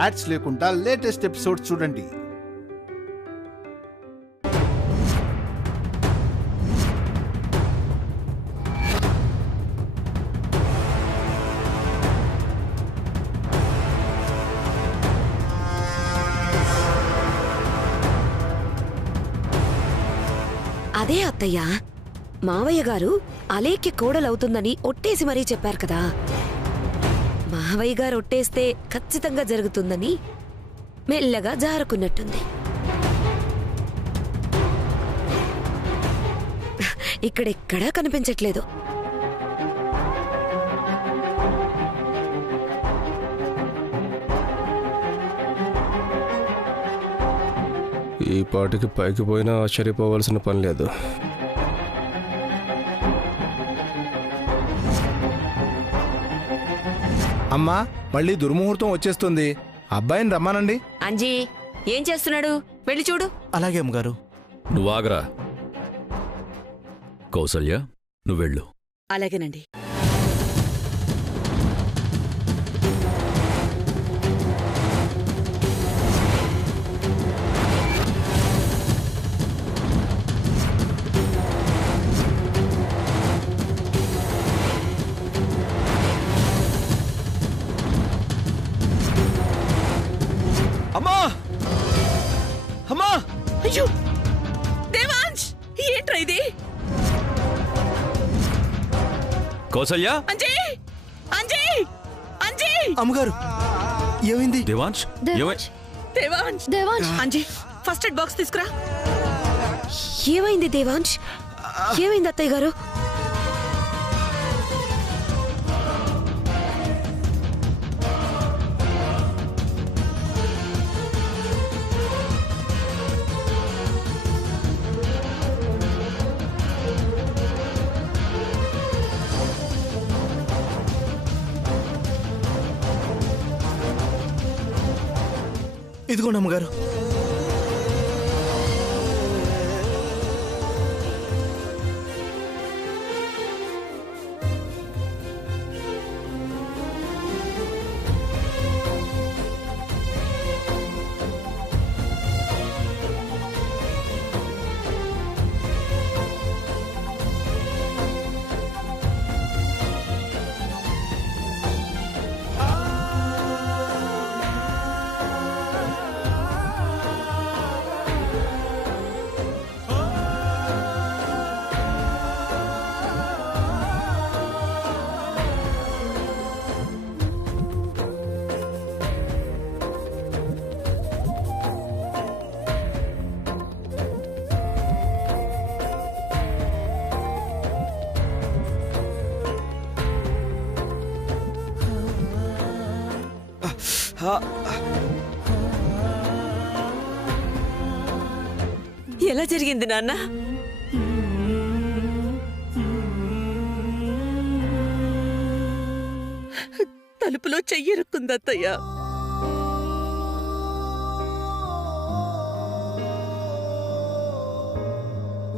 Ads లేకుండా latest episodes చూడండి. అదే అత్తయ్య, మావయ్య గారు అలేఖ్య కోడలవుతుందని ఒట్టేసి మరీ చెప్పారు కదా. మావయ్య గారు ఒట్టేస్తే ఖచ్చితంగా జరుగుతుందని మెల్లగా జారుకున్నట్టుంది. ఇక్కడెక్కడా కనిపించట్లేదు. ఈ పాటికి పైకి పోయినా ఆశ్చర్యపోవాల్సిన పని లేదు. అమ్మా, మళ్ళీ దుర్ముహూర్తం వచ్చేస్తుంది. అబ్బాయిని రమ్మానండి. అంజీ, ఏం చేస్తున్నాడు? వెళ్ళి చూడు. అలాగే అమ్మగారు. నువ్వాగరా. కౌసల్య, నువ్వెళ్ళు. అలాగేనండి. అమ్మా, అమ్మా! అయ్యో దేవాంశ్, ఏంట్రా ఇది? కౌసల్య, అంజీ, అంజీ, అంజీ! అమ్మగారు, ఏమైంది? Devansh, Devansh, Devansh! Anji, first aid box తీసుకురా. ఏమైంది దేవాంశ్? ఏమైంది అత్తయ్య గారు? ఇదిగోండి అమ్మగారు. ఎలా జరిగింది నాన్న? తలుపులో చెయ్యిరుక్కుంది అత్తయ్య.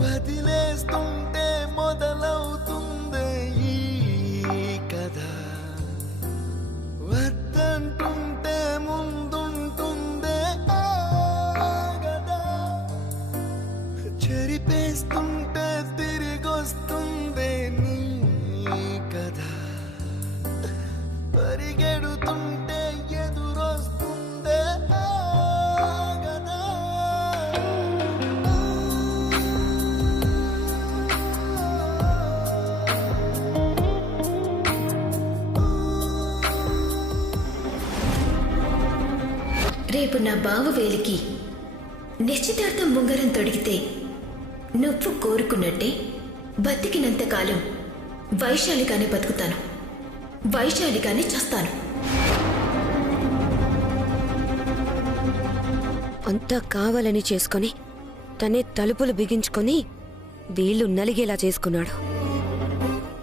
వదిలేస్తుంటే మొదలవుతుంది ఈ కథ, వద్దంటుంటే ముందుంటుందే ఆగదా, చెరిపేస్తుంటే తిరిగొస్తుంది నీ కథ, పరిగెడుతుంటే ఎదురొస్తుందే ఆగదా. రేపు నా బావవేలికి నిశ్చితార్థం ఉంగరం తొడిగితే నువ్వు కోరుకున్నట్టే బతికినంతకాలం వైశాలిగానే బతుకుతాను, వైశాలిగానే చస్తాను. అంతా కావాలని చేసుకొని తనే తలుపులు బిగించుకొని వీళ్ళు నలిగేలా చేసుకున్నాడు.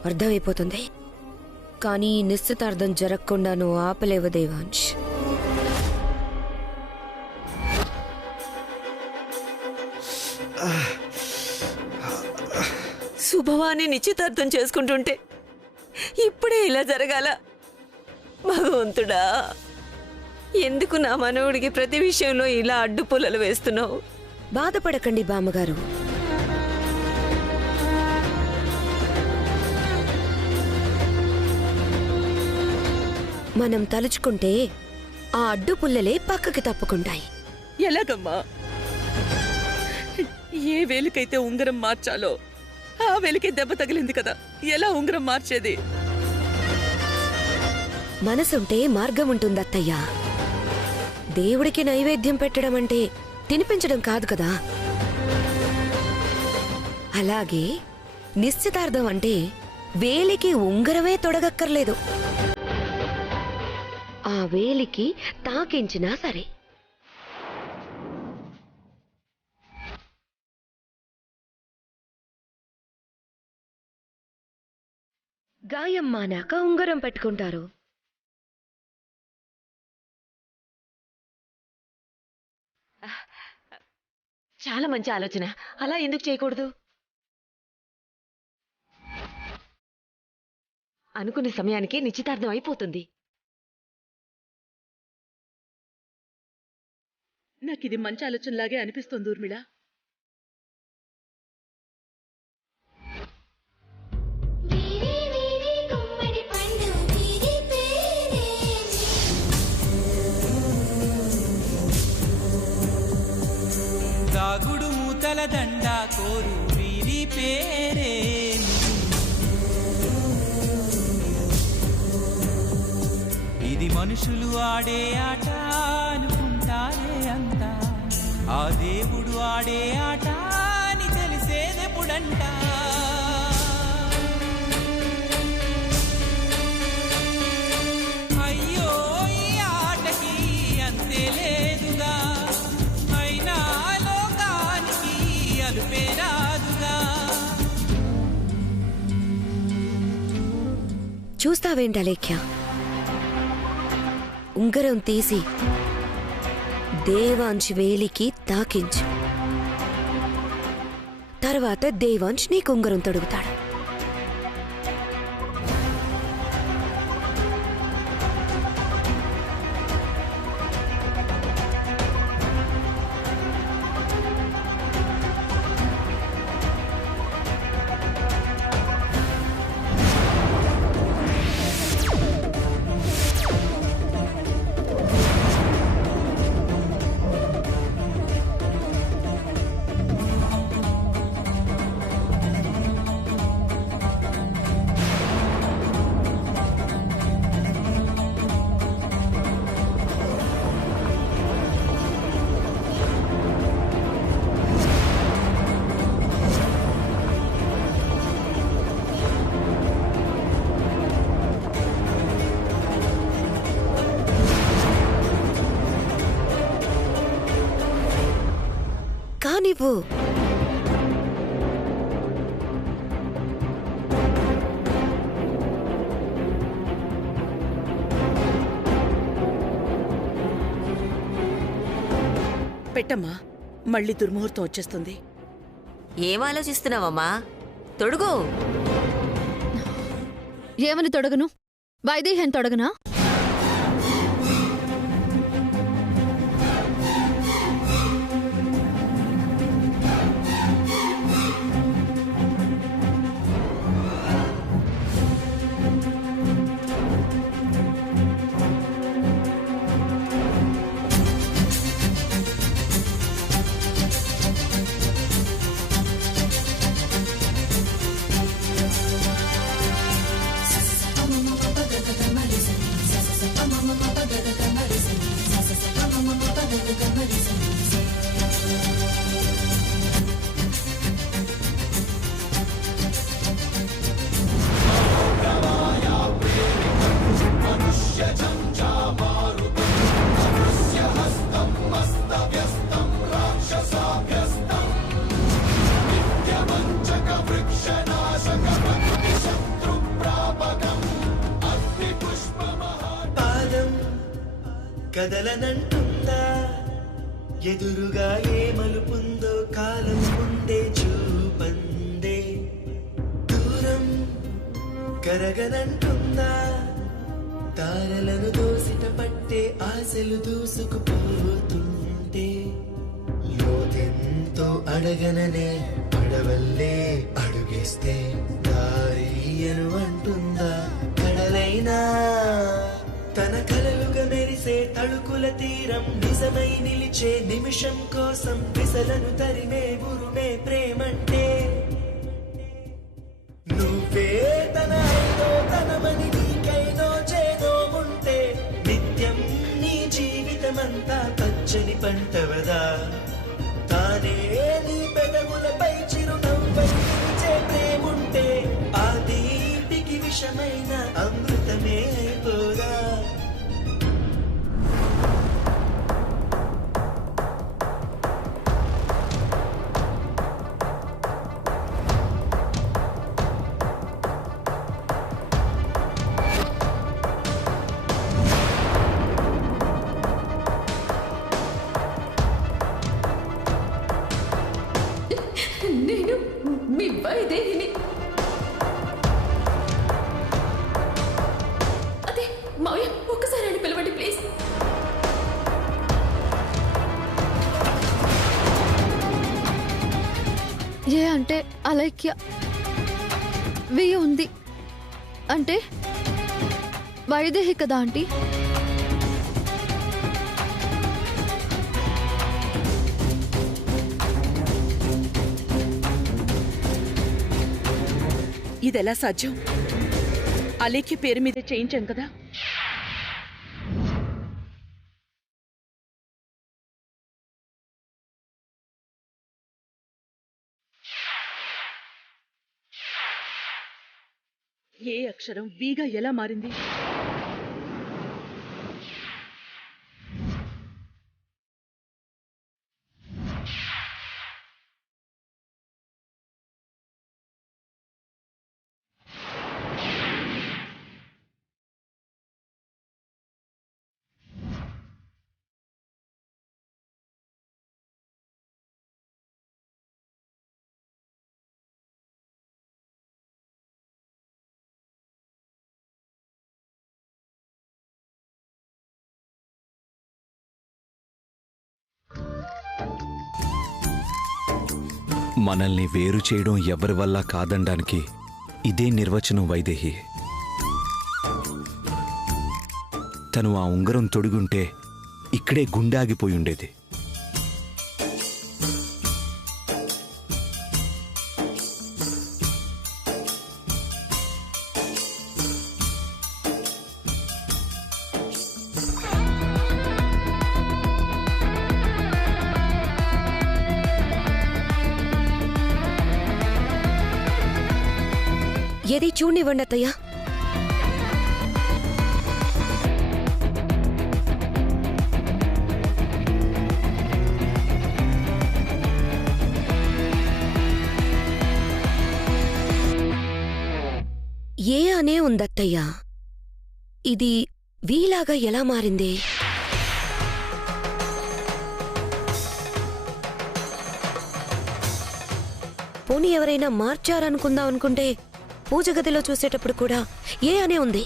అర్థమైపోతుంది. కానీ నిశ్చితార్థం జరగకుండా నువ్వు ఆపలేవు దేవాంశ్. శుభవాన్ని నిశ్చితార్థం చేసుకుంటుంటే ఇప్పుడే ఇలా జరగాల? భగవంతుడా, ఎందుకు నా మనవుడికి ప్రతి విషయంలో ఇలా అడ్డుపుల్లలు వేస్తున్నావు? బాధపడకండి బామ్మగారు. మనం తలుచుకుంటే ఆ అడ్డుపుల్లలే పక్కకి తప్పుకుంటాయి. ఎలాగమ్మా? ఏ వేలికైతే ఉంగరం మార్చాలో ఆ వేలికి దెబ్బ తగిలింది కదా, ఎలా ఉంగరం మార్చేది? మనసుంటే మార్గం ఉంటుందత్తయ్యా. దేవుడికి నైవేద్యం పెట్టడం అంటే తినిపించడం కాదు కదా. అలాగే నిశ్చితార్థం అంటే వేలికి ఉంగరమే తొడగక్కర్లేదు, ఆ వేలికి తాకించినా సరే. గాయం మానాక ఉంగరం పెట్టుకుంటారు. చాలా మంచి ఆలోచన. అలా ఎందుకు చేయకూడదు? అనుకున్న సమయానికి నిశ్చితార్థం అయిపోతుంది. నాకిది మంచి ఆలోచనలాగే అనిపిస్తుంది ఊర్మిళ. దాగుడు మూతల దండ కోరు వీరి పేరే. ఇది మనుషులు ఆడే ఆట అనుకుంటారే అంతా, ఆ దేవుడు ఆడే ఆట అని తెలిసేదెప్పుడంట. అయ్యో ఈ ఆటకి అంతే లేదుగా, అయినా లోకానికి అలుపే రాదుగా. చూస్తావేంట లేఖ్య? ఉంగరం తీసి దేవాంశ్ వేలికి తాకించు. తర్వాత దేవాంశ్ నీకు ఉంగరం తొడుగుతాడు. కానివ్వు. పెట్టమ్మా, మళ్ళీ దుర్ముహూర్తం వచ్చేస్తుంది. ఏం ఆలోచిస్తున్నావమ్మా? తొడుగు. ఏమని తొడగను? వైదేహ్యం తొడగనా? కదలనంటుందా ఎదురుగా ఏ మలుపుందో కాలం ముందే చూపందే, దూరం కరగనంటుందా తారలను దోసిట పట్టే ఆశలు దూసుకుపోతుంటే లోతెంతో అడగననే అడవల్లే అడుగేస్తే దారియను అంటుందా కడలైనా తన కలలుగా మెరిసే తళుకుల తీరం నిజమై నిలిచే నిమిషం కోసం విసలను తరిమే ఉరుమే ప్రేమంటే నువ్వే తన ఐదో తనమని నీకైదో చేదో ఉంటే నిత్యం నీ జీవితమంతా పచ్చని పంటవదా తానే నీ పెదవులపై చిరునవ్వై నిలిచే ప్రేముంటే ఆ దీపికి విషమైన అమృతమే అయిపోదా నేను మీ వైదేహిని. అదే మావయ్య, ఒక్కసారి అని పిలవండి ప్లీజ్. ఏ అంటే అలైక్య, వి ఉంది అంటే వైదేహి కదా ఆంటీ? ఇదెలా సాధ్యం? అలేఖ్య పేరు మీద చేయించాం కదా. ఏ అక్షరం వీగా ఎలా మారింది? మనల్ని వేరు చేయడం ఎవరి వల్ల కాదనడానికి ఇదే నిర్వచనం వైదేహి. తను ఆ ఉంగరం తొడిగుంటే ఇక్కడే గుండె ఆగిపోయి ఉండేది. ఏది చూడనివ్వండి అత్తయ్య. ఏ అనే ఉందత్తయ్య. ఇది వీలాగా ఎలా మారింది? పోనీ ఎవరైనా మార్చారనుకుందాం అనుకుంటే పూజ గదిలో చూసేటప్పుడు కూడా ఏ అనే ఉంది.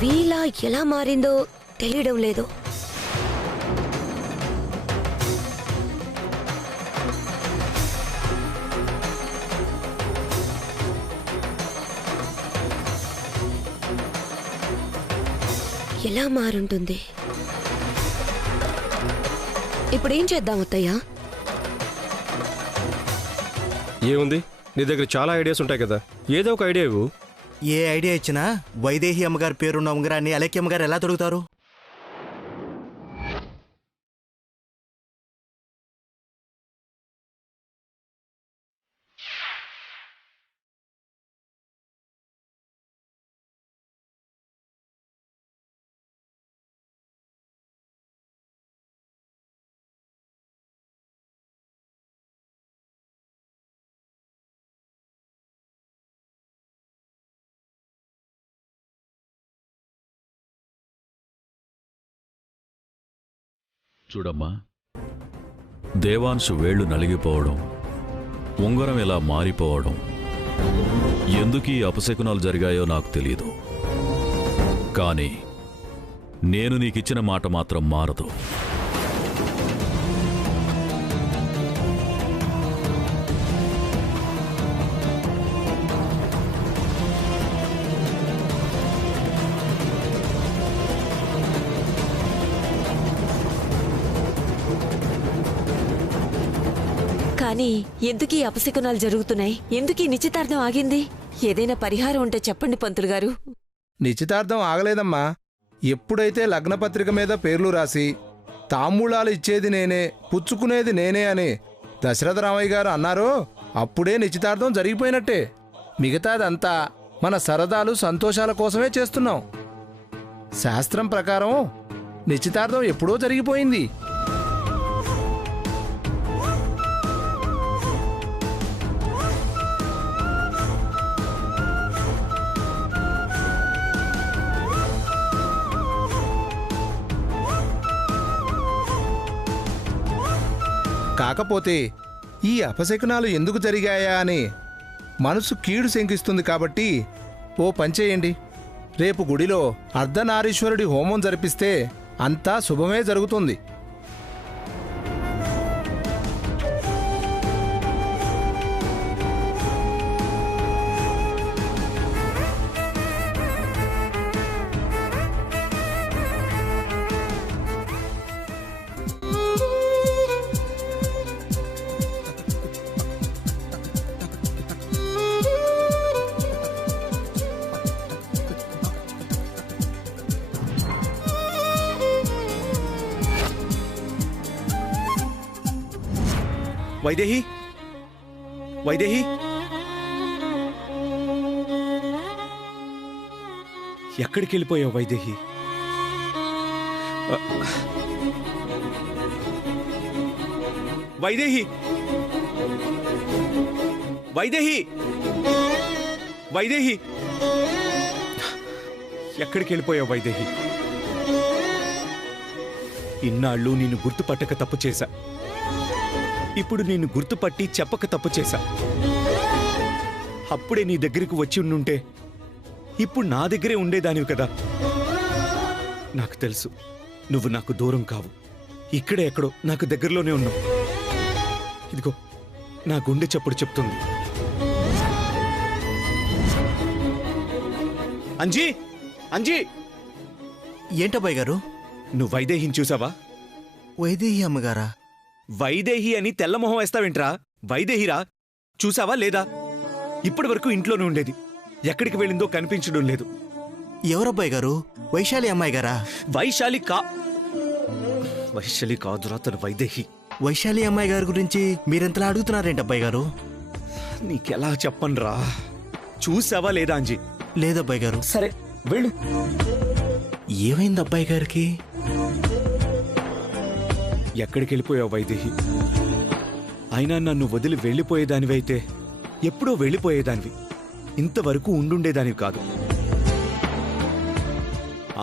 వీలా ఎలా మారిందో తెలియడం లేదు. ఎలా మారుంటుంది? ఇప్పుడేం చేద్దాం అత్తయ్య? ఏముంది, నీ దగ్గర చాలా ఐడియాస్ ఉంటాయి కదా, ఏదో ఒక ఐడియా ఇవ్వు. ఏ ఐడియా ఇచ్చినా వైదేహి అమ్మగారి పేరున్న ఉంగరాన్ని అలేఖ్య అమ్మగారు ఎలా తొడుగుతారు? చూడమ్మా, దేవాంశు వేళ్లు నలిగిపోవడం, ఉంగరం ఇలా మారిపోవడం, ఎందుకీ అపశకునాలు జరిగాయో నాకు తెలియదు. కానీ నేను నీకిచ్చిన మాట మాత్రం మారదు. కానీ ఎందుకు ఈ అపశకునాలు జరుగుతున్నాయి? ఎందుకు ఈ నిశ్చితార్థం ఆగింది? ఏదైనా పరిహారం ఉంటే చెప్పండి పంతులు గారు. నిశ్చితార్థం ఆగలేదమ్మా. ఎప్పుడైతే లగ్నపత్రిక మీద పేర్లు రాసి తాంబూలాలు ఇచ్చేది నేనే, పుచ్చుకునేది నేనే అని దశరథ రామయ్య గారు అన్నారో అప్పుడే నిశ్చితార్థం జరిగిపోయినట్టే. మిగతాదంతా మన సరదాలు సంతోషాల కోసమే చేస్తున్నాం. శాస్త్రం ప్రకారం నిశ్చితార్థం ఎప్పుడో జరిగిపోయింది. కాకపోతే ఈ అపశకునాలు ఎందుకు జరిగాయా అని మనసు కీడు శంకిస్తుంది. కాబట్టి ఓ పంచేయండి. రేపు గుడిలో అర్ధనారీశ్వరుడి హోమం జరిపిస్తే అంతా శుభమే జరుగుతుంది. వైదేహి, వైదేహి, ఎక్కడికి వెళ్ళిపోయావు వైదేహి? వైదేహి, వైదేహి, వైదేహి, ఎక్కడికి వెళ్ళిపోయావు వైదేహి? ఇన్నాళ్ళు నిన్ను గుర్తుపట్టక తప్పు చేశా. ఇప్పుడు నేను గుర్తుపట్టి చెప్పక తప్పు చేశా. అప్పుడే నీ దగ్గరికి వచ్చి ఉండుంటే ఇప్పుడు నా దగ్గరే ఉండేదానివి కదా. నాకు తెలుసు నువ్వు నాకు దూరం కావు. ఇక్కడే ఎక్కడో నాకు దగ్గరలోనే ఉన్నావు. ఇదిగో నా గుండె చప్పుడు చెప్తుంది. అంజీ, అంజీ, ఏంటబ్బాయి గారు? నువ్వు వైదేహిని చూసావా? వైదేహి అమ్మగారా? వైదేహి అని తెల్లమొహం వేస్తావేంట్రా? వైదేహిరా, చూసావా లేదా? ఇప్పటి వరకు ఇంట్లోనే ఉండేది. ఎక్కడికి వెళ్ళిందో కనిపించడం లేదు. ఎవరబ్బాయి గారు? వైశాలి అమ్మాయి గారా? వైశాలి కాదురా, తను వైదేహి. వైశాలి అమ్మాయి గారి గురించి మీరెంతలా అడుగుతున్నారేంటబ్బాయి గారు? నీకెలా చెప్పనురా? చూసావా లేదా అంజీ? లేదబ్బాయి గారు. సరే వెళ్ళు. ఏమైంది అబ్బాయి గారికి? ఎక్కడికి వెళ్ళిపోయావు వైదేహి? అయినా నన్ను వదిలి వెళ్ళిపోయేదానివైతే ఎప్పుడో వెళ్ళిపోయేదానివి. ఇంతవరకు ఉండుండేదానివి కాదు.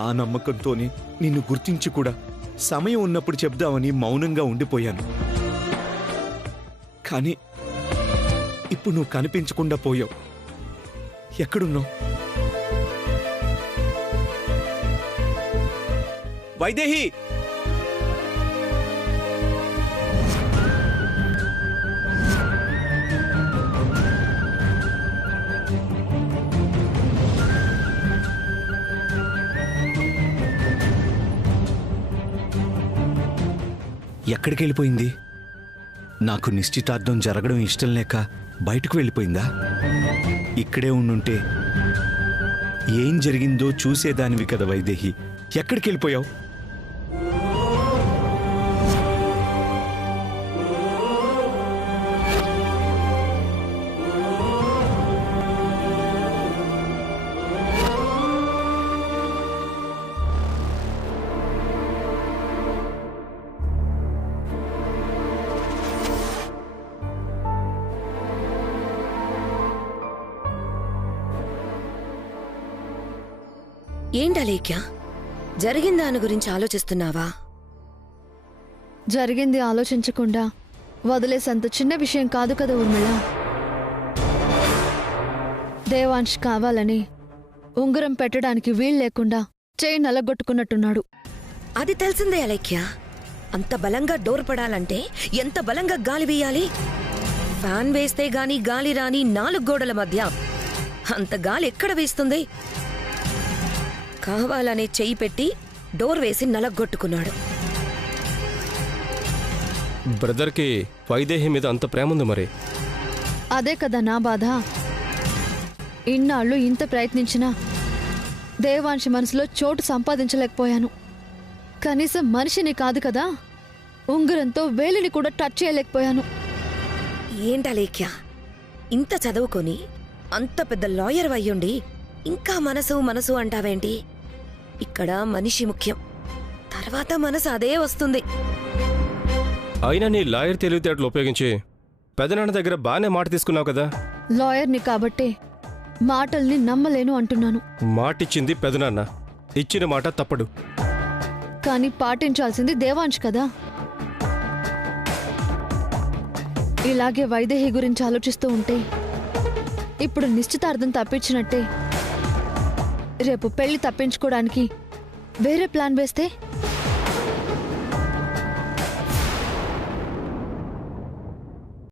ఆ నమ్మకంతోనే నిన్ను గుర్తించి కూడా సమయం ఉన్నప్పుడు చెప్దామని మౌనంగా ఉండిపోయాను. కానీ ఇప్పుడు నువ్వు కనిపించకుండా పోయావు. ఎక్కడున్నావు వైదేహి? ఎక్కడికి వెళ్ళిపోయింది? నాకు నిశ్చితార్థం జరగడం ఇష్టం లేక బయటకు వెళ్ళిపోయిందా? ఇక్కడే ఉండుంటే ఏం జరిగిందో చూసేదానివి కదా వైదేహి. ఎక్కడికి వెళ్ళిపోయావు? ఏంటలేఖ్య, జరిగిన దాని గురించి ఆలోచిస్తున్నావా? జరిగింది ఆలోచించకుండా వదిలేసంత చిన్న విషయం కాదు కదా ఊర్మిళ. దేవాంశ్ కావాలని ఉంగరం పెట్టడానికి వీలు లేకుండా చేయి నలగొట్టుకున్నట్టున్నాడు. అది తెలిసిందే అలేఖ్య. అంత బలంగా డోర్ పడాలంటే ఎంత బలంగా గాలి వేయాలి? ఫ్యాన్ వేస్తే గాని గాలి రాని 4 గోడల మధ్య అంత గాలి ఎక్కడ వేస్తుంది? కావాలనే చెయ్యి పెట్టి డోర్ వేసి నలగొట్టుకున్నాడు. బ్రదర్కి వైదేహి మీద అంత ప్రేమ ఉంది మరి. అదే కదా నా బాధ. ఇన్నాళ్ళు ఇంత ప్రయత్నించినా దేవాంశి మనసులో చోటు సంపాదించలేకపోయాను. కనీసం మనిషిని కాదు కదా, ఉంగరంతో వేలిని కూడా టచ్ చేయలేకపోయాను. ఏంటలేఖ్య, ఇంత చదువుకొని అంత పెద్ద లాయర్ అయ్యుండి ఇంకా మనసు మనసు అంటావేంటి? ఇక్కడ మనిషి ముఖ్యం, తర్వాత మనసు అదే వస్తుంది. అయినా నీ లాయర్ తెలివితేటలు ఉపయోగించి పెదనాన్న దగ్గర బాగానే మాట తీసుకున్నావు కదా. లాయర్ని కాబట్టే మాటల్ని నమ్మలేను అంటున్నాను. మాటిచ్చింది పెదనాన్న, ఇచ్చిన మాట తప్పడు. కానీ పాటించాల్సింది దేవాంశ్ కదా. ఇలాగే వైదేహి గురించి ఆలోచిస్తూ ఉంటే ఇప్పుడు నిశ్చితార్థం తప్పించినట్టే. రేపు పెళ్లి తప్పించుకోవడానికి వేరే ప్లాన్ వేస్తే